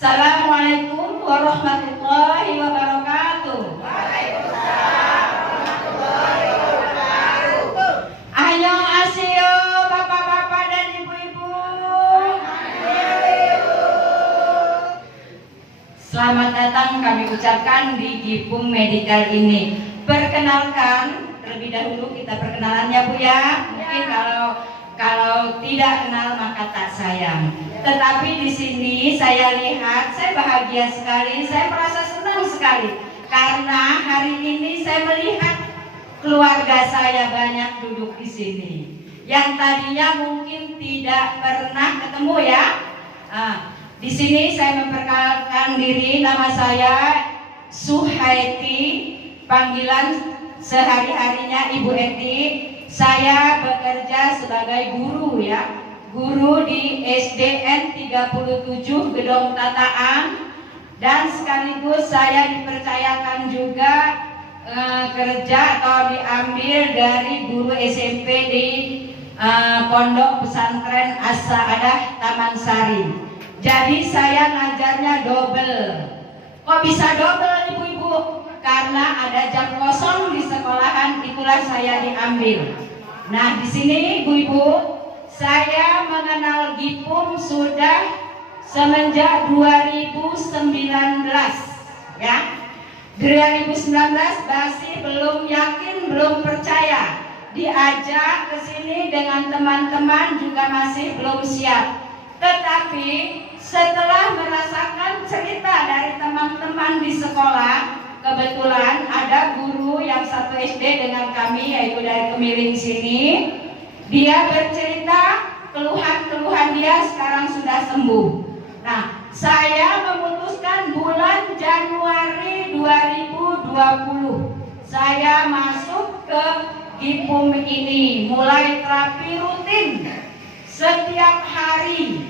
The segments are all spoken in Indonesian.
Assalamualaikum warahmatullahi wabarakatuh. Waalaikumsalam warahmatullahi wabarakatuh. Annyeonghaseyo bapak-bapak dan ibu-ibu. Selamat datang kami ucapkan di Gipung Medical ini. Perkenalkan, terlebih dahulu kita perkenalannya Bu ya. Mungkin kalau tidak kenal maka tak sayang. Tetapi di sini saya lihat, saya bahagia sekali, saya merasa senang sekali karena hari ini saya melihat keluarga saya banyak duduk di sini. Yang tadinya mungkin tidak pernah ketemu ya. Di sini saya memperkenalkan diri, nama saya Suhaiti, panggilan sehari-harinya Ibu Eti. Saya bekerja sebagai guru ya, guru di SDN 37 Gedong Tataan, dan sekaligus saya dipercayakan juga kerja atau diambil dari guru SMP di Pondok Pesantren As-Saadah Taman Sari. Jadi saya ngajarnya double. Kok bisa double ibu-ibu? Karena ada jam kosong di sekolahan, itulah saya diambil. Nah di sini ibu-ibu, saya mengenal Gipung sudah semenjak 2019 ya. 2019 masih belum yakin, belum percaya. Diajak ke sini dengan teman-teman juga masih belum siap. Tetapi setelah merasakan cerita dari teman-teman di sekolah, kebetulan ada guru yang satu SD dengan kami, yaitu dari Kemiling sini. Dia bercerita keluhan-keluhan dia sekarang sudah sembuh. Nah, saya memutuskan bulan Januari 2020 saya masuk ke Gipung ini, mulai terapi rutin setiap hari.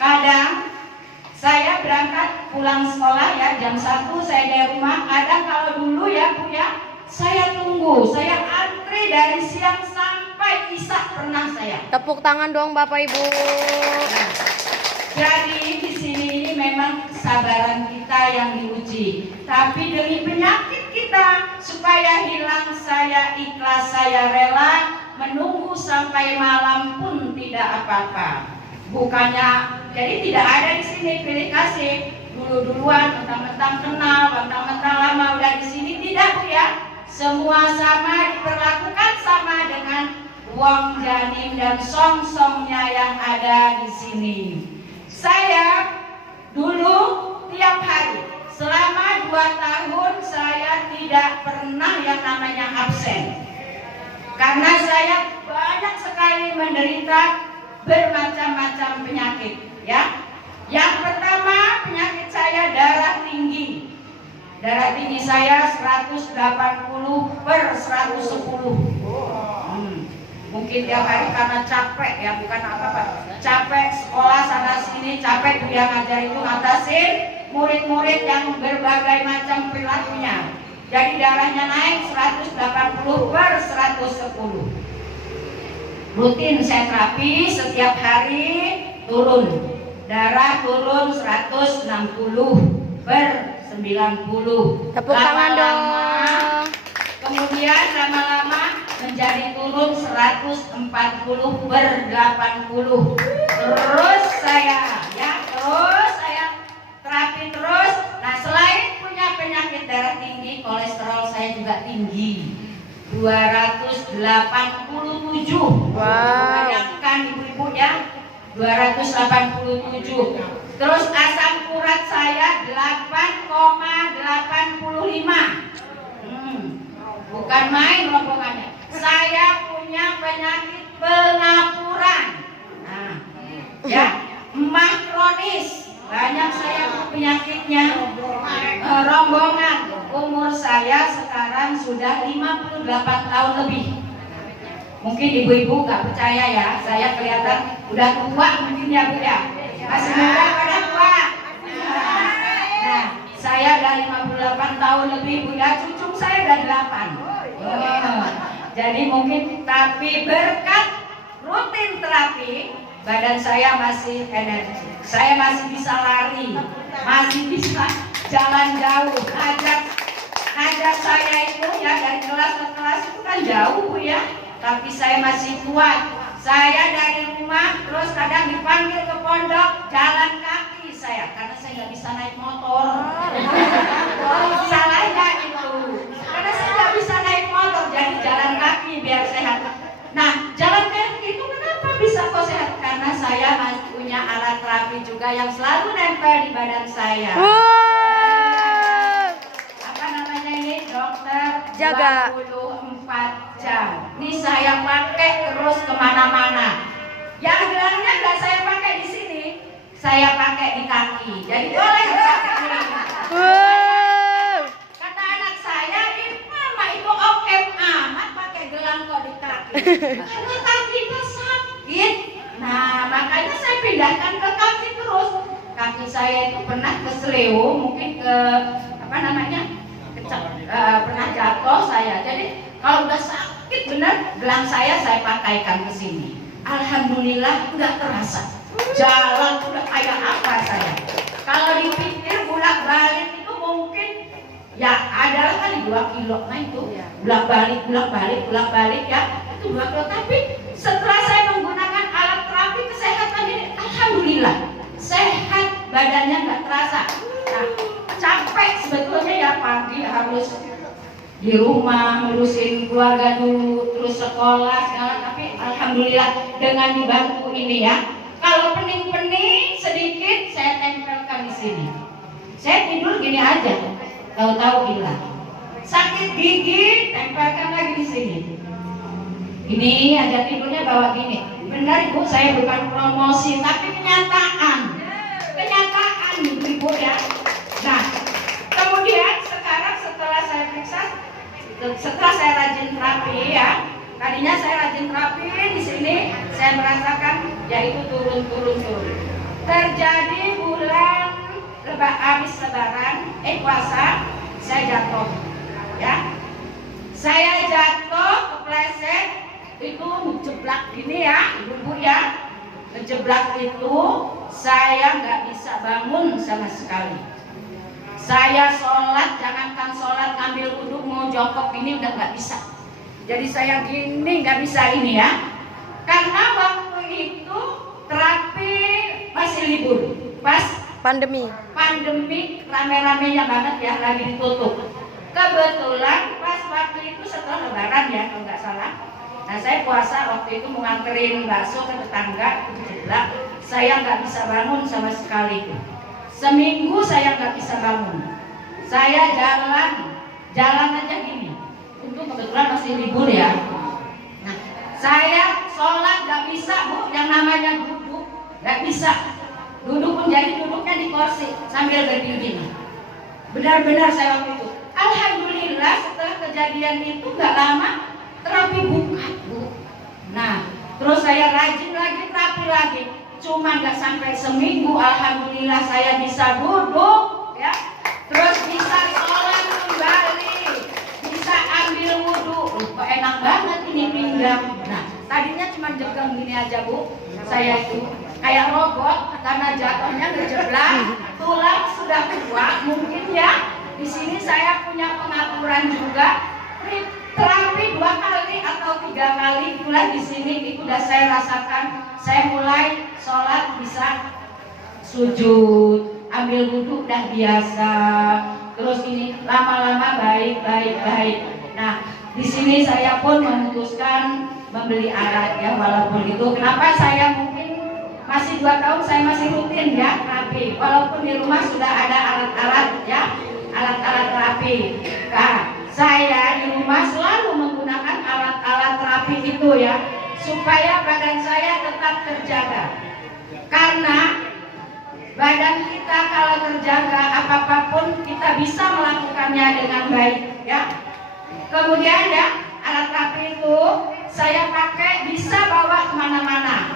Kadang saya berangkat pulang sekolah ya jam 1 saya dari rumah. Kadang kalau dulu ya Bu ya, saya tunggu, saya antri dari siang sampai Isya pernah saya. Tepuk tangan dong Bapak Ibu. Nah, jadi di sini memang kesabaran kita yang diuji. Tapi demi penyakit kita supaya hilang, saya ikhlas, saya rela menunggu sampai malam pun tidak apa-apa. Bukannya jadi tidak ada di sini pilih kasih duluan, mentang-mentang kenal, mentang-mentang lama udah di sini, tidak Bu ya. Semua sama, diperlakukan sama dengan wong janim dan song-songnya yang ada di sini. Saya dulu tiap hari selama 2 tahun saya tidak pernah yang namanya absen. Karena saya banyak sekali menderita bermacam-macam penyakit ya. Yang pertama, penyakit saya darah tinggi. Darah tinggi saya 180/110. Mungkin tiap hari karena capek ya, bukan apa-apa. Capek sekolah sana sini, capek dia ngajar itu ngatasin murid-murid yang berbagai macam perilakunya. Jadi darahnya naik 180/110. Rutin saya terapi setiap hari turun. Darah turun 160/90. Tepuk tangan dong. Kemudian lama-lama menjadi turun 140/80. Terus saya terapi terus. Nah, selain punya penyakit darah tinggi, kolesterol saya juga tinggi. 287. Bayangkan ibu-ibu ya, 287. Terus asam urat saya 8,85. Bukan main rombongannya. Saya punya penyakit pengapuran. Nah, ya, emah kronis. Banyak saya penyakitnya. Rombongan. Umur saya sekarang sudah 58 tahun lebih. Mungkin ibu-ibu gak percaya ya, saya kelihatan udah tua mungkin ya Bu ya. Masih muda pada tua. Nah, saya udah 58 tahun lebih Bu ya, cucu saya udah 8. Jadi mungkin, tapi berkat rutin terapi, badan saya masih energi, saya masih bisa lari, masih bisa jalan jauh. Hajat saya itu ya dari kelas ke kelas itu kan jauh Bu ya, tapi saya masih kuat. Saya dari rumah terus kadang dipanggil ke pondok jalan kaki saya karena saya nggak bisa naik motor. Salahnya itu karena saya nggak bisa naik motor jadi jalan kaki biar sehat. Nah jalan kaki itu kenapa bisa kok sehat? Karena saya masih punya alat terapi juga yang selalu nempel di badan saya. Apa namanya ini dokter? Jaga. 24 jam. Ini saya pakai terus kemana-mana. Yang gelangnya nggak saya pakai di sini, saya pakai di kaki. Jadi boleh pakai ini. Kata anak saya, mama itu oke amat pakai gelang kok di kaki. Karena kakinya sakit. Nah makanya saya pindahkan ke kaki terus. Kaki saya itu pernah kesleo, mungkin ke apa namanya? Pernah jatuh saya. Jadi kalau udah sakit bener, gelang saya pakaikan ke sini. Alhamdulillah nggak terasa. Jalan udah kayak apa saya. Kalau dipikir bolak-balik itu mungkin ya adalah kali 2 kilo. Nah itu bolak-balik ya. Itu 2 kilo. Tapi setelah saya menggunakan alat terapi kesehatan ini, alhamdulillah sehat, badannya nggak terasa. Nah, capek sebetulnya ya pagi harus di rumah ngurusin keluarga dulu, terus sekolah segala, tapi alhamdulillah dengan dibantu ini ya. Kalau pening-pening sedikit saya tempelkan di sini. Saya tidur gini aja, tahu-tahu hilang. Sakit gigi tempelkan lagi di sini. Ini aja tidurnya bawa gini. Benar Ibu, saya bukan promosi tapi kenyataan Ibu ya. Nah, kemudian sekarang setelah saya periksa, setelah saya rajin terapi ya, tadinya saya rajin terapi di sini, saya merasakan yaitu turun. Terjadi bulan habis lebaran, puasa, saya jatuh, ya. Saya jatuh, kepleset, itu jeblak gini ya, ibu ya. Kejeblak itu saya nggak bisa bangun sama sekali. Saya sholat, jangankan sholat ngambil wudhu mau jongkok ini udah nggak bisa. Jadi saya gini nggak bisa ini ya. Karena waktu itu terapi masih libur, pas Pandemi. Rame-ramenya banget ya, lagi ditutup. Kebetulan pas waktu itu setelah lebaran ya kalau nggak salah. Nah saya puasa waktu itu mau nganterin bakso ke tetangga, jeblak. Saya nggak bisa bangun sama sekali. Seminggu saya nggak bisa bangun. Saya jalan aja gini. Untung kebetulan masih libur ya. Nah saya sholat nggak bisa Bu, yang namanya duduk nggak bisa. Duduk pun jadi duduknya di kursi sambil berdiri. Benar-benar saya waktu itu. Alhamdulillah setelah kejadian itu nggak lama terapi buka Bu. Nah terus saya rajin lagi terapi lagi. Cuma nggak sampai seminggu, alhamdulillah saya bisa duduk, ya. Terus bisa sholat kembali, bisa ambil wudhu. Kok enak banget ini pinggang. Nah tadinya cuma jegang gini aja Bu. Saya itu kayak robot karena jatuhnya ngejeblak, tulang sudah kuat mungkin ya. Di sini saya punya pengaturan juga. Terapi 2 kali atau 3 kali mulai di sini itu udah saya rasakan. Saya mulai sholat bisa sujud, ambil wudhu udah biasa. Terus ini lama-lama baik. Nah di sini saya pun memutuskan membeli alat ya, walaupun itu kenapa saya mungkin masih 2 tahun saya masih rutin ya terapi. Walaupun di rumah sudah ada alat-alat ya, alat-alat terapi. Nah, saya di rumah selalu menggunakan alat-alat terapi itu ya, supaya badan saya tetap terjaga. Karena badan kita kalau terjaga, apapun kita bisa melakukannya dengan baik ya. Kemudian ya, alat terapi itu saya pakai bisa bawa kemana-mana.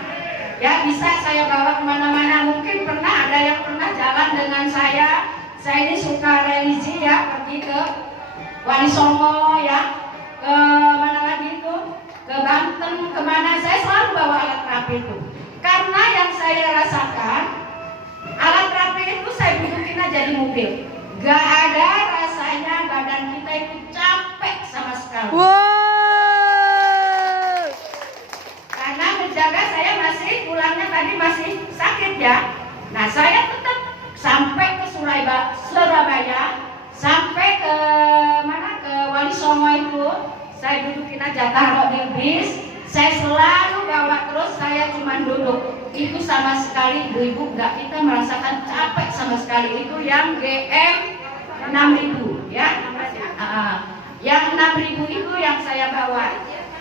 Ya bisa saya bawa kemana-mana. Mungkin pernah ada yang pernah jalan dengan saya. Saya ini suka religi ya, pergi ke Wali Songo ya, ke mana lagi itu, ke Banten, kemana saya selalu bawa alat terapi itu. Karena yang saya rasakan, alat terapi itu saya dudukin aja saja di mobil, gak ada rasanya badan kita itu capek sama sekali. Wow. Karena menjaga saya masih pulangnya tadi masih sakit ya. Nah saya tetap sampai ke Surabaya, sampai ke mana, ke Wali Songo itu, saya dudukin aja, taruh di bis, saya selalu bawa terus, saya cuma duduk. Itu sama sekali ibu-ibu nggak kita merasakan capek sama sekali. Itu yang GM 6000 ya. Yang 6000 itu yang saya bawa.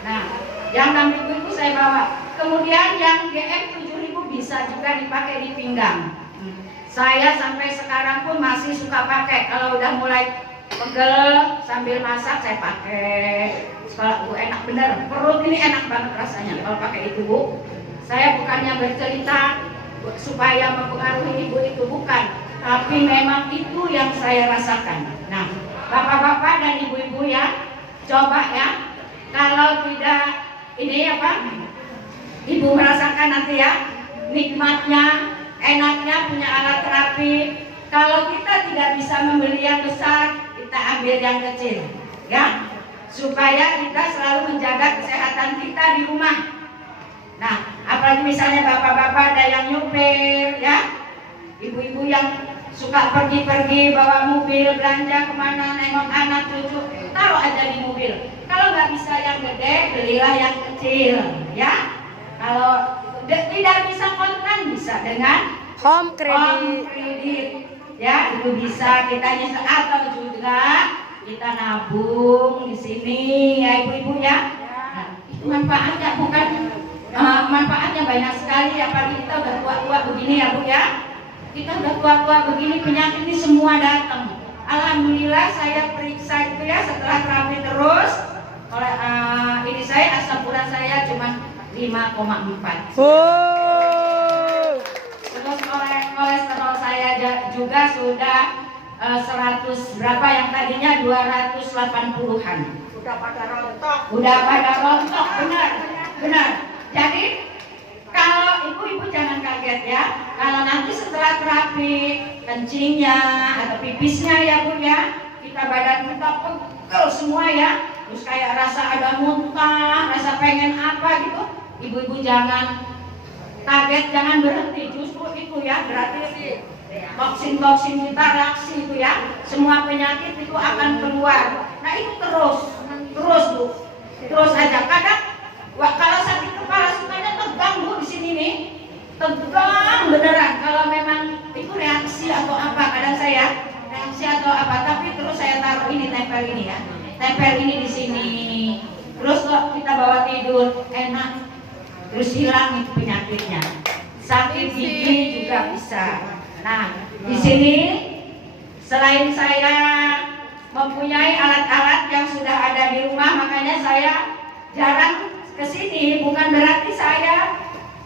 Nah, yang 6000 itu saya bawa. Kemudian yang GM 7000 bisa juga dipakai di pinggang. Saya sampai sekarang pun masih suka pakai. Kalau udah mulai pegel sambil masak saya pakai. Kalau enak bener, perut ini enak banget rasanya kalau pakai itu Bu. Saya bukannya bercerita supaya mempengaruhi ibu itu, bukan, tapi memang itu yang saya rasakan. Nah, bapak-bapak dan ibu-ibu ya, coba ya, kalau tidak ini apa, ibu merasakan nanti ya nikmatnya, enaknya punya alat terapi. Kalau kita tidak bisa membeli yang besar, kita ambil yang kecil ya, supaya kita selalu menjaga kesehatan kita di rumah. Nah, apalagi misalnya bapak-bapak ada yang nyupir ya, ibu-ibu yang suka pergi-pergi bawa mobil belanja kemana, nengok anak cucu, taruh aja di mobil. Kalau nggak bisa yang gede, belilah yang kecil ya. Kalau tidak bisa kontan, bisa dengan Home credit. home credit ya, itu bisa kita nyesel, atau juga kita nabung di sini ya ibu-ibu ya. Nah, itu manfaatnya bukan manfaatnya banyak sekali, apalagi kita udah tua-tua begini ya Bu ya. Kita udah tua-tua begini, penyakit ini semua datang. Alhamdulillah saya periksa itu ya, setelah terapi terus oleh ini saya asam urat saya cuma 5,4. Terus kolesterol saya juga sudah 100 berapa, yang tadinya 280-an. Udah pada rontok, benar. Jadi kalau ibu-ibu jangan kaget ya, kalau nanti setelah terapi kencingnya atau pipisnya ya Bu ya, kita badan kita pegel semua ya, terus kayak rasa ada muntah, rasa pengen apa gitu, ibu-ibu jangan kaget, jangan berhenti. Justru itu ya, berarti toksin-toksin kita reaksi itu ya, semua penyakit itu akan keluar. Nah itu terus Bu, terus aja. Kadang kalau sakit kepala sukanya tegang Bu di sini nih, tegang beneran. Kalau memang itu reaksi atau apa, kadang saya reaksi atau apa, tapi terus saya taruh ini, tempel ini ya, tempel ini di sini. Terus kok kita bawa tidur enak, terus hilang itu penyakitnya. Sakit gigi juga bisa. Nah, di sini selain saya mempunyai alat-alat yang sudah ada di rumah, makanya saya jarang ke sini. Bukan berarti saya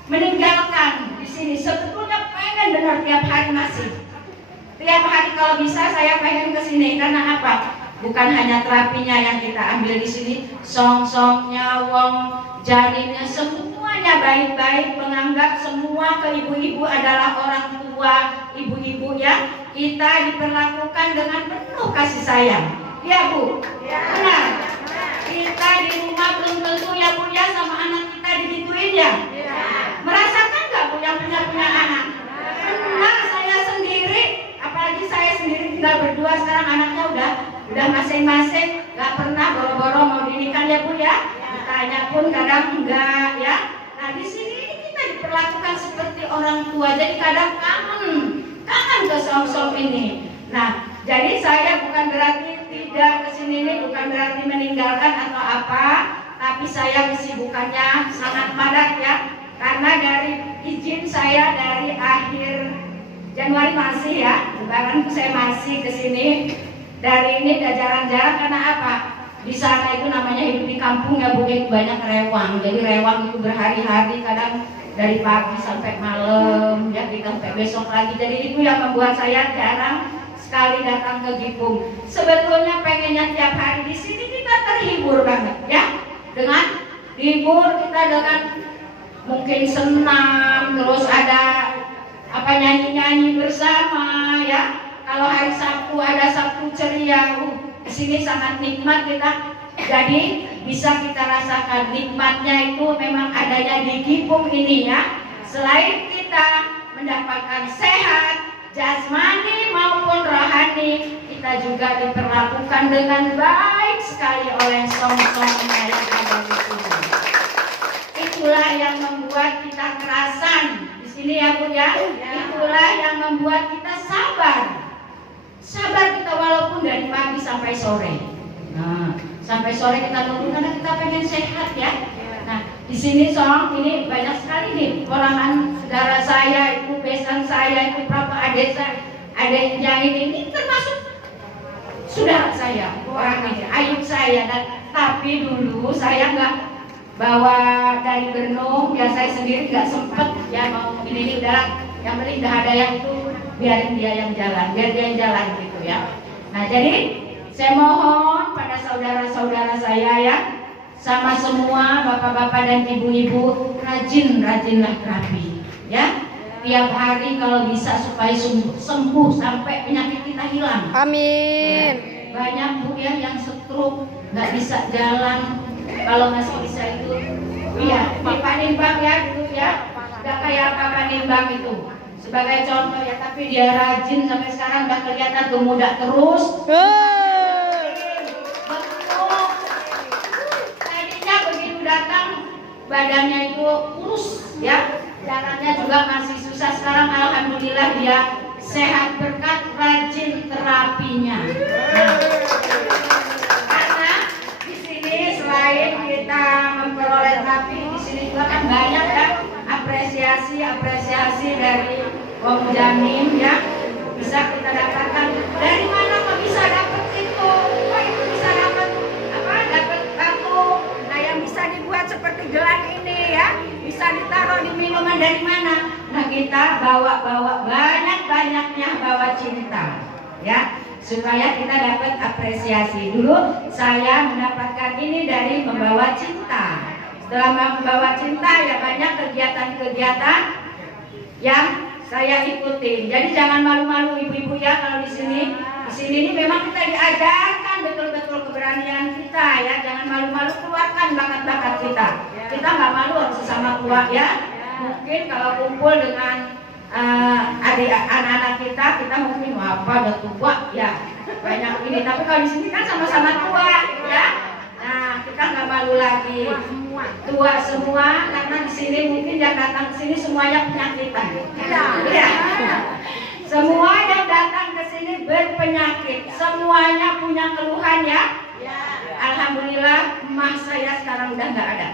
meninggalkan di sini. Sebetulnya pengen benar tiap hari masih. Tiap hari kalau bisa saya pengen ke sini. Karena apa? Bukan hanya terapinya yang kita ambil di sini, song-songnya, wong janinnya, semuanya baik-baik, menganggap semua ke ibu-ibu adalah orang tua, ibu-ibu ya, kita diperlakukan dengan penuh kasih sayang. Ya Bu? Ya. Benar. Kita di rumah belum tentu ya Bu ya sama anak kita digituin ya. Ya. Merasakan nggak Bu yang punya anak? Benar, saya sendiri, apalagi saya sendiri tinggal berdua, sekarang anaknya udah masing-masing, nggak pernah boro-boro mau dinikah ya Bu ya. Ditanya pun kadang enggak ya. Nah di sini kita diperlakukan seperti orang tua, jadi kadang kangen ke som-som ini. Nah jadi saya bukan berarti tidak kesini ini, bukan berarti meninggalkan atau apa, tapi saya kesibukannya sangat padat ya. Karena dari izin saya dari akhir Januari masih ya, lebaran saya masih kesini. Dari ini udah jarang-jarang karena apa? Di sana itu namanya hidup di kampung ya Bu, banyak rewang. Jadi rewang itu berhari-hari, kadang dari pagi sampai malam ya, kita sampai besok lagi. Jadi itu yang membuat saya jarang sekali datang ke Gipung. Sebetulnya pengennya tiap hari di sini kita terhibur banget ya. Dengan hibur kita dengan mungkin senam, terus ada apa nyanyi-nyanyi bersama ya. Kalau hari Sabtu ada Sabtu ceria, kesini sangat nikmat kita. Jadi bisa kita rasakan nikmatnya itu memang adanya di Gipung ini ya. Selain kita mendapatkan sehat jasmani maupun rohani, kita juga diperlakukan dengan baik sekali oleh song-songnya yang ada di sini. Itulah yang membuat kita kerasan di sini ya Bu ya. Itulah yang membuat kita sabar. Sabar kita walaupun dari pagi sampai sore. Nah, sampai sore kita nunggu karena kita pengen sehat ya. Nah, di sini Song ini banyak sekali nih ponakan saudara saya, ibu besan saya, ibu berapa adik saya, adiknya ini termasuk saudara saya, orang ini, ayub saya. Dan tapi dulu saya nggak bawa dari Bernung, ya saya sendiri nggak sempet ya mau ini udahlah, yang penting udah ada yang itu biarin dia yang jalan, biar dia yang jalan gitu ya. Nah jadi saya mohon pada saudara-saudara saya ya, sama semua bapak-bapak dan ibu-ibu, rajinlah terapi ya. Tiap hari kalau bisa supaya sembuh sampai penyakit kita hilang. Amin. Banyak Bu ya yang stroke, nggak bisa jalan. Kalau masih bisa itu, iya, di Pak Nimbang ya dulu ya, nggak kayak Pak Nimbang itu. Sebagai contoh ya, tapi dia rajin sampai sekarang udah kelihatan gemudak terus. Tadinya begitu datang badannya itu kurus ya, jalannya juga masih susah. Sekarang alhamdulillah dia sehat berkat rajin terapinya. Nah, karena di sini selain kita memperoleh terapi, di sini juga kan banyak ya apresiasi dari Om Jamin ya, bisa kita dapatkan. Dari mana kok bisa dapat itu? Kok itu bisa dapat dapat kartu? Nah yang bisa dibuat seperti gelang ini ya, bisa ditaruh di minuman dari mana? Nah kita bawa banyak-banyaknya bawa cinta ya, supaya kita dapat apresiasi. Dulu saya mendapatkan ini dari membawa cinta. Setelah membawa cinta ya banyak kegiatan-kegiatan yang saya ikutin. Jadi jangan malu-malu ibu-ibu ya kalau di sini. Di sini ini memang kita diajarkan betul-betul keberanian kita ya. Jangan malu-malu, keluarkan bakat-bakat kita. Kita nggak malu harus sesama tua ya. Mungkin kalau kumpul dengan anak-anak kita mungkin apa udah tua ya banyak ini. Tapi kalau di sini kan sama-sama tua ya. Nah kita nggak malu lagi. Tua semua karena di sini mungkin yang datang ke sini semuanya penyakitan. Ya. Semua yang datang ke sini berpenyakit, semuanya punya keluhan ya. Alhamdulillah emak saya sekarang udah nggak ada.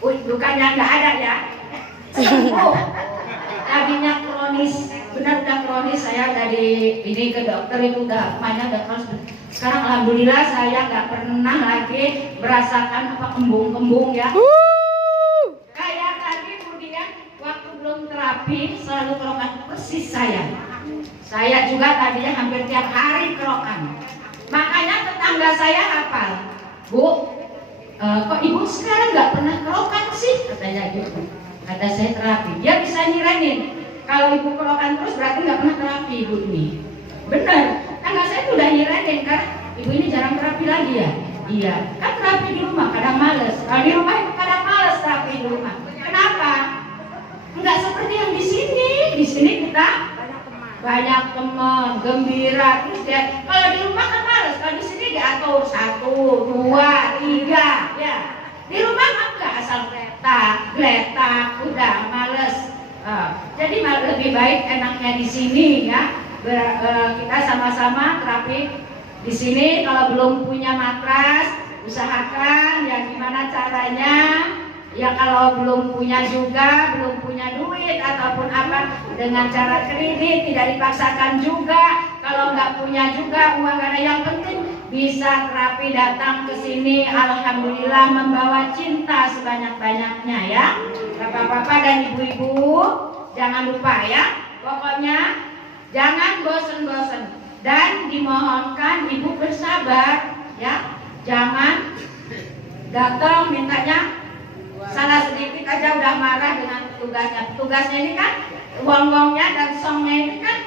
Bukannya nggak ada ya, sembuh. Tadinya kronis, benar udah kronis. Saya dari ini ke dokter itu udah emaknya udah kronis. Sekarang alhamdulillah saya nggak pernah lagi merasakan apa kembung-kembung ya. Kayak tadi kemudian waktu belum terapi selalu kerokan persis saya. Saya juga tadinya hampir tiap hari kerokan. Makanya tetangga saya hafal, Bu, kok ibu sekarang nggak pernah kerokan sih? Katanya gitu. Kata saya terapi. Dia bisa nyiranin. Kalau ibu kerokan terus berarti nggak pernah terapi ibu ini. Benar. Tangga saya tuh udah nyiranin kan. Ibu ini jarang terapi lagi ya. Iya. Kan terapi di rumah kadang males. Kalau di rumah itu kadang males terapi di rumah. Kenapa? Enggak seperti yang di sini. Di sini kita banyak teman, gembira. Terus dia kalau di rumah kan males. Kalau di sini diatur 1, 2, 3 ya. Di rumah enggak, asal geletak, udah males. Jadi lebih baik enaknya di sini ya. Kita sama-sama terapi di sini. Kalau belum punya matras, usahakan ya gimana caranya. Ya kalau belum punya juga, belum punya duit ataupun apa, dengan cara kredit, tidak dipaksakan juga. Kalau nggak punya juga uang ada, yang penting bisa terapi, datang ke sini. Alhamdulillah membawa cinta sebanyak-banyaknya ya. Bapak-bapak dan ibu-ibu, jangan lupa ya. Pokoknya jangan bosen-bosen dan dimohonkan ibu bersabar ya. Jangan datang mintanya salah sedikit aja udah marah dengan petugasnya. Petugasnya ini kan wong-wongnya dan songnya ini kan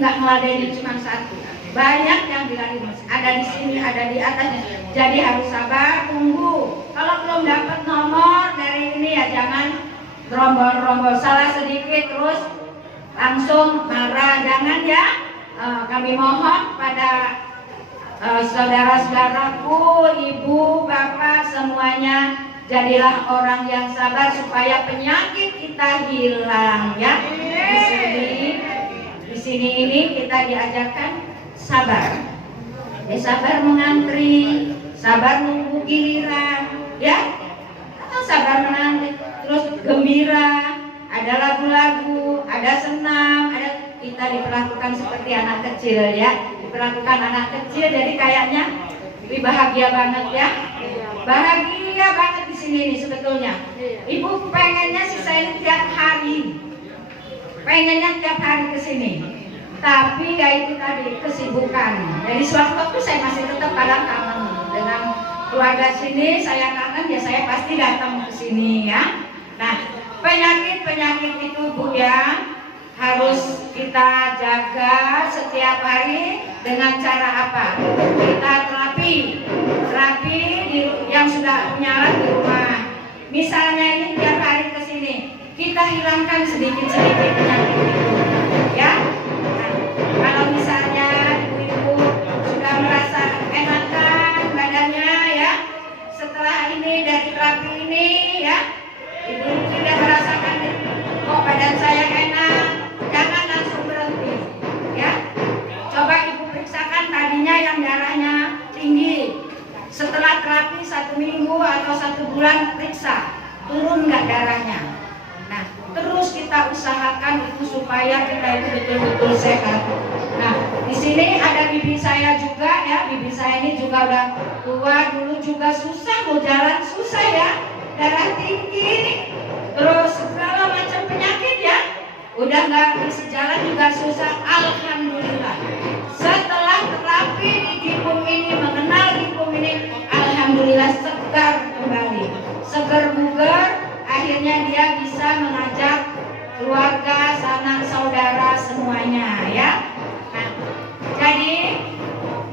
nggak meladeni cuma satu, banyak yang bilang ada di sini, ada di atasnya. Jadi harus sabar, tunggu. Kalau belum dapat nomor dari ini ya jangan rombol-rombol, salah sedikit terus langsung marah, jangan ya. Kami mohon pada saudara-saudaraku, ibu, bapak semuanya, jadilah orang yang sabar supaya penyakit kita hilang ya. Di sini ini kita diajarkan sabar. Sabar mengantri, sabar nunggu giliran, ya. Sabar menantri, terus gembira, ada lagu-lagu, ada senam, ada kita diperlakukan seperti anak kecil ya. Diperlakukan anak kecil, jadi kayaknya lebih bahagia banget ya. Bahagia banget di sini nih sebetulnya. Ibu pengennya sih saya tiap hari, pengennya tiap hari ke sini. Tapi ya itu tadi kesibukan. Jadi sewaktu-waktu saya masih tetap kadang kangen dengan keluarga sini. Saya kangen ya saya pasti datang ke sini ya. Nah penyakit itu Bu ya harus kita jaga setiap hari dengan cara apa? Kita terapi yang sudah punya alat di rumah. Misalnya ini tiap hari ke sini kita hilangkan sedikit-sedikit penyakit itu ya. Kalau misalnya ibu-ibu sudah merasa enakan badannya ya, setelah ini dari terapi ini ya, ibu-ibu sudah merasakan kok badan saya enak, jangan langsung berhenti ya. Coba ibu periksakan tadinya yang darahnya tinggi, setelah terapi 1 minggu atau 1 bulan periksa turun nggak darahnya. Nah, terus kita usahakan itu supaya kita itu betul-betul sehat. Nah, di sini ada bibi saya juga ya. Bibi saya ini juga udah tua, dulu juga susah mau jalan, susah ya. Darah tinggi, terus segala macam penyakit ya. Udah nggak bisa jalan juga susah. Alhamdulillah. Setelah terapi di Gipung ini, mengenal Gipung ini, alhamdulillah segar kembali, segar bugar. Akhirnya dia bisa mengajak keluarga, sanak saudara semuanya ya. Nah, jadi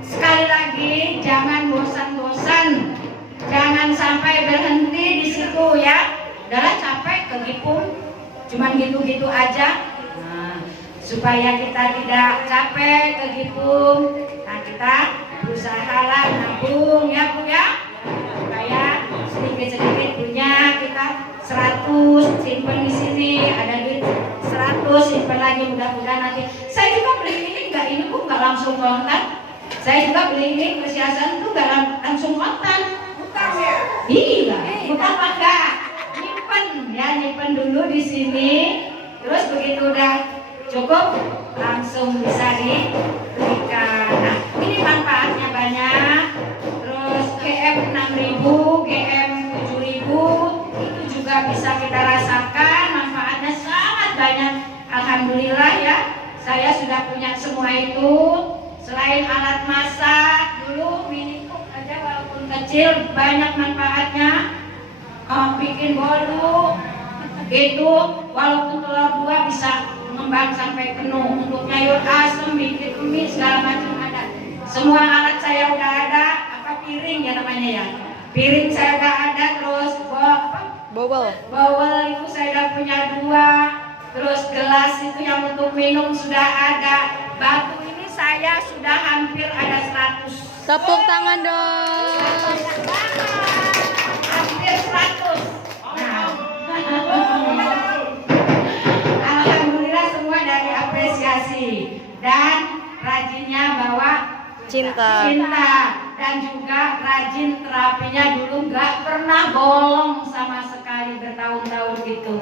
sekali lagi jangan bosan-bosan, jangan sampai berhenti di situ ya. Udahlah capek ke Gipung, cuman gitu-gitu aja. Nah, supaya kita tidak capek ke Gipung, nah kita berusahalah nabung ya Bu ya, supaya sedikit-sedikit punya kita 100 simpen di sini, ada duit 100 simpen lagi, mudah-mudahan nanti. Saya juga beli ini Bu nggak langsung kontan. Saya juga beli ini persiasan tuh nggak langsung kontan. Bukan ya? Iya, bukan pakai nyimpen dulu di sini. Terus begitu udah cukup langsung bisa diberikan. Nah, ini manfaatnya banyak. Terus GM 6.000, GM 7.000 itu juga bisa kita rasakan manfaatnya sangat banyak. Alhamdulillah ya, saya sudah punya semua itu. Selain alat masak, dulu mini cook aja walaupun kecil banyak manfaatnya. Bikin bolu itu walaupun telur 2 bisa mengembang sampai penuh. Untuk nyayur asem, bikin mie segala macam ada. Semua alat saya udah ada. Apa piring ya namanya ya? Piring saya udah ada. Terus bowel itu saya udah punya 2. Terus gelas itu yang untuk minum sudah ada. Batu ini saya sudah hampir ada 100. Tepuk tangan dong. Hampir 100. Nah, alhamdulillah semua dari apresiasi dan rajinnya bawa Cinta. dan juga rajin terapinya dulu nggak pernah bolong sama sekali bertahun-tahun gitu.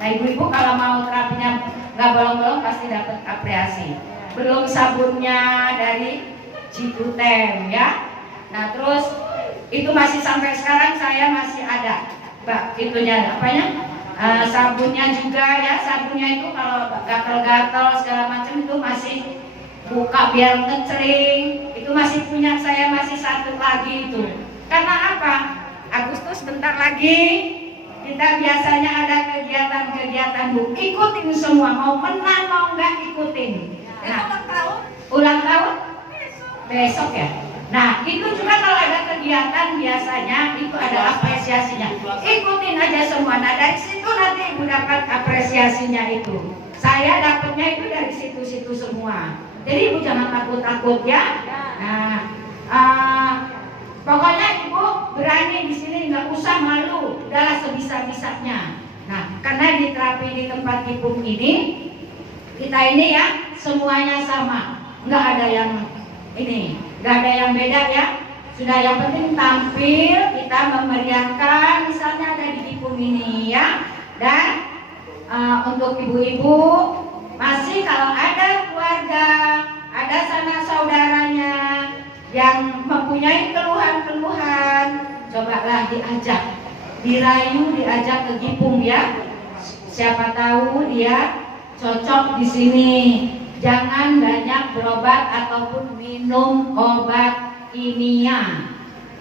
Nah ibu-ibu kalau mau terapinya nggak bolong-bolong pasti dapat apresiasi. Belum sabunnya dari Ciputem ya. Nah terus itu masih sampai sekarang saya masih ada Mbak itunya apanya sabunnya juga ya. Sabunnya itu kalau gatal-gatal segala macam itu masih buka biar ngecering, itu masih punya saya, masih 1 lagi itu. Karena apa? Agustus bentar lagi kita biasanya ada kegiatan-kegiatan Bu, ikutin semua, mau menang mau enggak ikutin. Ulang tahun besok ya. Nah, itu juga kalau ada kegiatan biasanya itu ada apresiasinya. Ikutin aja semua. Nah, dari situ nanti ibu dapat apresiasinya itu. Saya dapatnya itu dari situ-situ semua. Jadi ibu jangan takut-takut ya. Nah, pokoknya ibu berani di sini, nggak usah malu. Udahlah sebisa-bisanya. Nah, karena di terapi di tempat Gipung ini, kita ini ya semuanya sama. Nggak ada yang ini, nggak ada yang beda ya. Sudah, yang penting tampil, kita memeriahkan, misalnya ada di Gipung ini ya. Dan untuk ibu-ibu masih kalau ada keluarga, ada sanak saudaranya yang mempunyai keluhan-keluhan, cobalah diajak, dirayu, diajak ke Gipung ya. Siapa tahu dia cocok di sini. Jangan banyak berobat ataupun minum obat kimia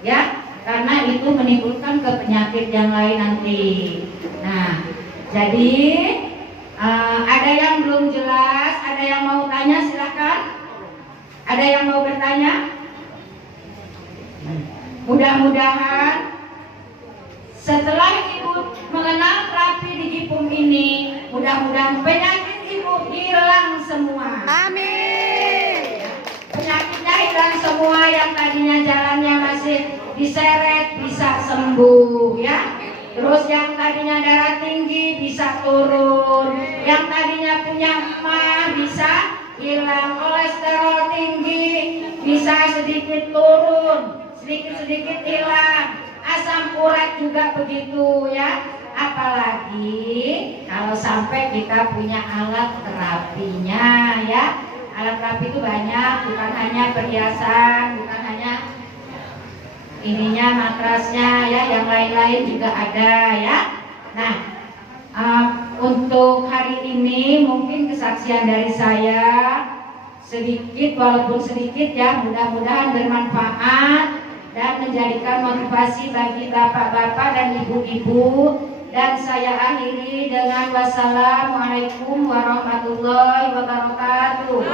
ya, karena itu menimbulkan ke penyakit yang lain nanti. Nah, jadi ada yang belum jelas, ada yang mau tanya silakan. Ada yang mau bertanya? Mudah-mudahan setelah ibu mengenal terapi di Gipung ini, mudah-mudahan penyakit ibu hilang semua. Amin. Penyakitnya hilang semua, yang tadinya jalannya masih diseret bisa sembuh ya. Terus yang tadinya darah tinggi bisa turun, yang tadinya punya emah bisa hilang, kolesterol tinggi bisa sedikit turun, sedikit-sedikit hilang, asam urat juga begitu ya. Apalagi kalau sampai kita punya alat terapinya ya. Alat terapi itu banyak, bukan hanya perhiasan, bukan hanya ininya matrasnya ya, yang lain-lain juga ada ya. Nah, untuk hari ini mungkin kesaksian dari saya sedikit, walaupun sedikit ya, mudah-mudahan bermanfaat dan menjadikan motivasi bagi bapak-bapak dan ibu-ibu. Dan saya akhiri dengan wassalamualaikum warahmatullahi wabarakatuh.